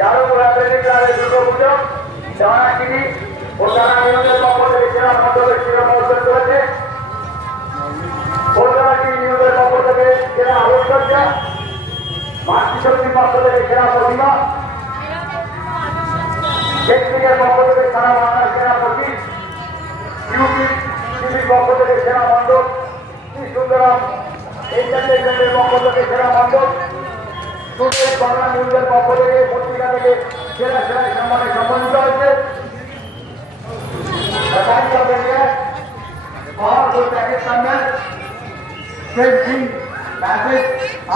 Jadavpur athletic ক্লাবের দুর্গাপুজো দেওয়ানাগিরি ও তারা নিয়োগের পক্ষ থেকে সেরা মণ্ডপের শিরোপা অর্জন করেছে। কলকাতাটি নিয়োগের পক্ষ থেকে সেরা আলোকসজ্জা, মাতৃশক্তির পক্ষ থেকে সেরা প্রতিমা, টেকনিকের পক্ষ থেকে সারা বাংলার সেরা প্রতীক, ইউপির টিভির পক্ষ থেকে সেরা মণ্ডপ, শ্রী সুন্দরম এন্টারটেনমেন্টের পক্ষ থেকে সেরা মণ্ডপ, স্টুডেন্ট বাংলা নিউজের পক্ষ থেকে পত্রিকা থেকে সেরা সেরা সম্মানে সম্মানিত হয়েছে।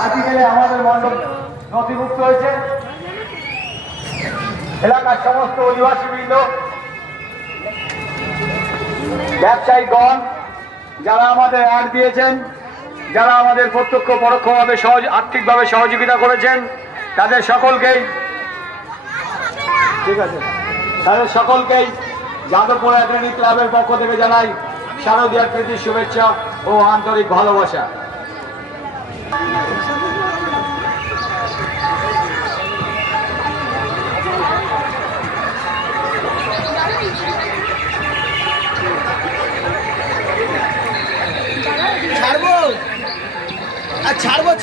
আর্টিকেলে আমাদের মণ্ডপ নথিভুক্ত হয়েছে। এলাকার সমস্ত অধিবাসীবৃন্দ, ব্যবসায়ীগণ, যারা আমাদের অ্যাড দিয়েছেন, যারা আমাদের প্রত্যক্ষ পরোক্ষভাবে আর্থিকভাবে সহযোগিতা করেছেন, তাদের সকলকেই যাদবপুর অ্যাথলেটিক ক্লাবের পক্ষ থেকে জানাই শারদীয়ার প্রীতির শুভেচ্ছা ও আন্তরিক ভালোবাসা।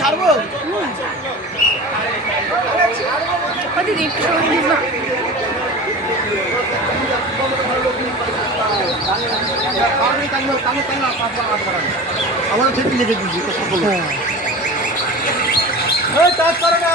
ছাড়বো আমার ঠিক লিখে দিচ্ছি কাজ করে না।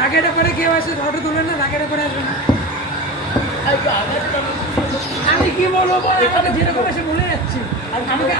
রাকেটা করে কেউ আসে ফটো তুলবেন না, রাকেটা করে আসবে না। আমি কি বলবো, এখানে যেরকম এসে বলে যাচ্ছি আমাকে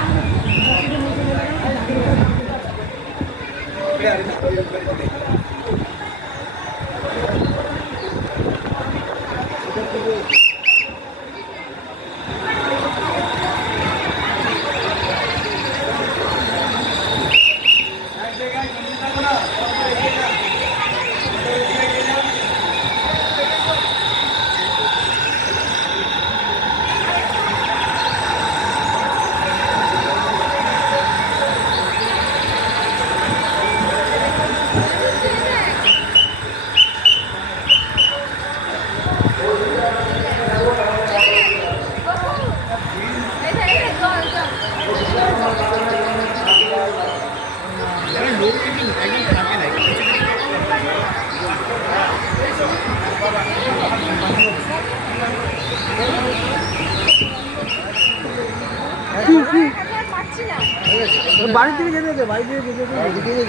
বাড়ি থেকে যেতে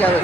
যাবে